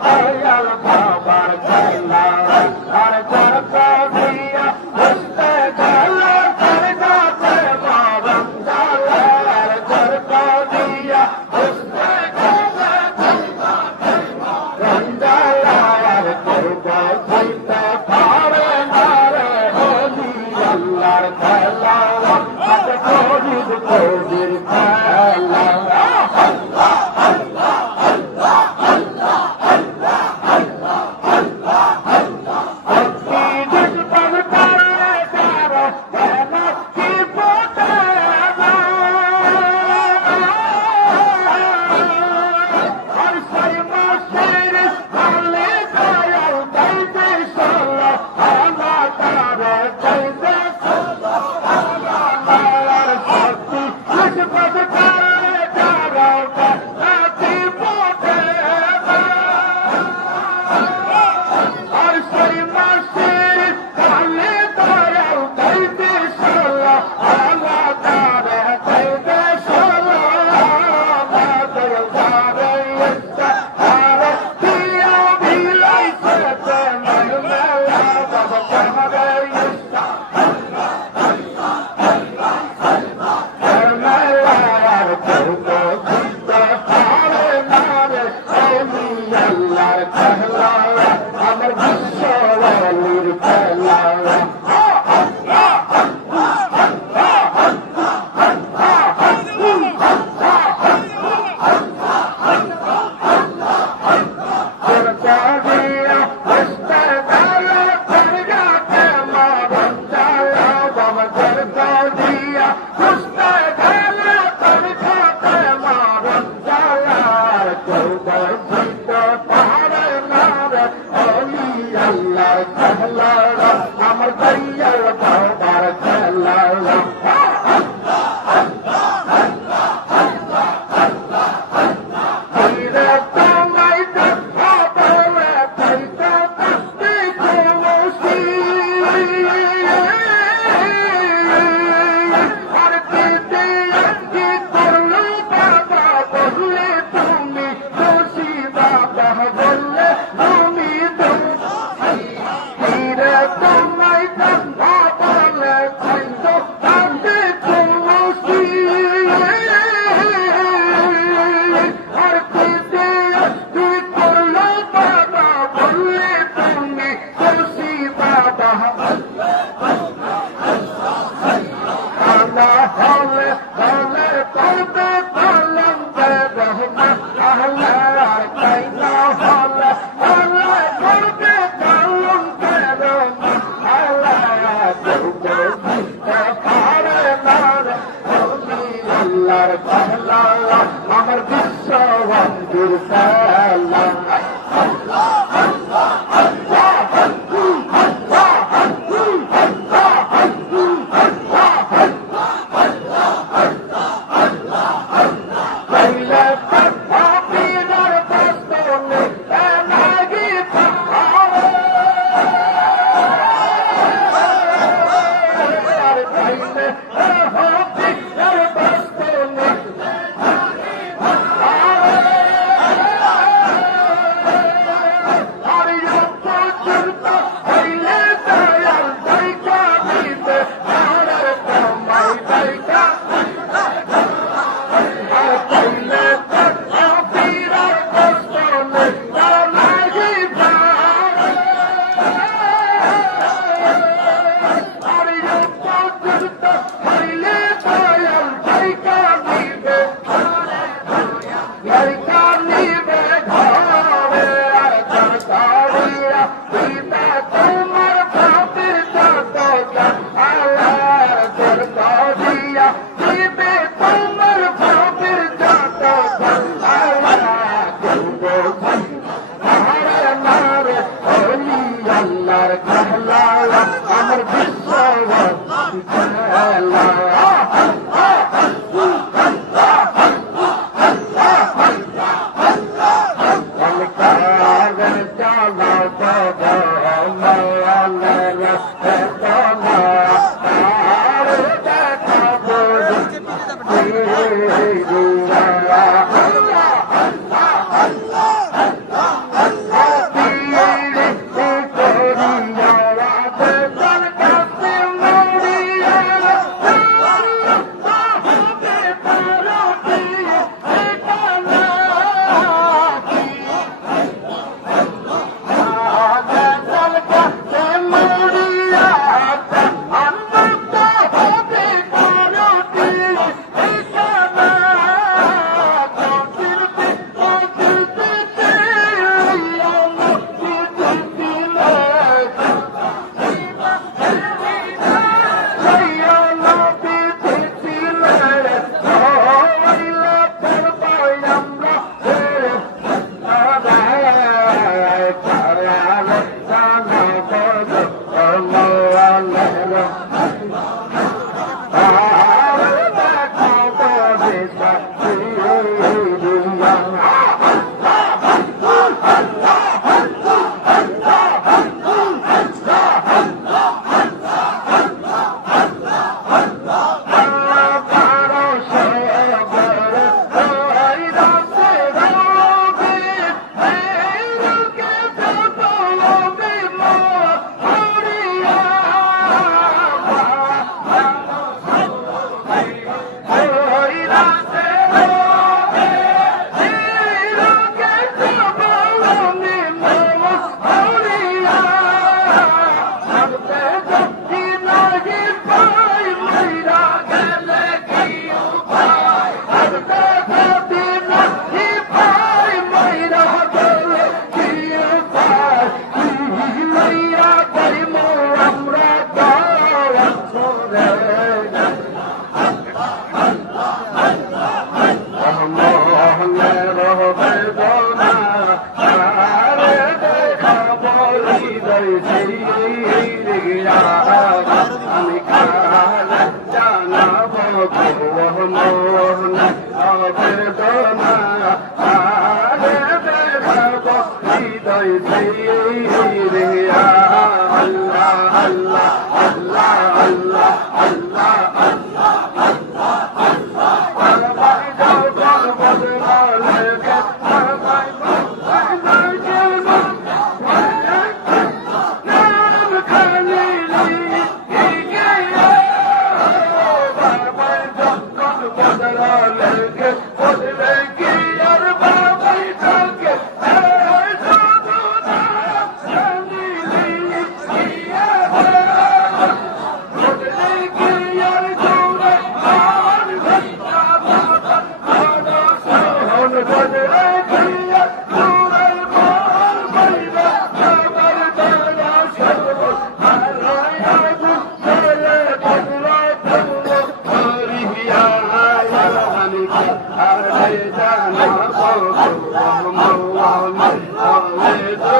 Allahu Akbar Amen. Mohan অবের Dona Hallelujah.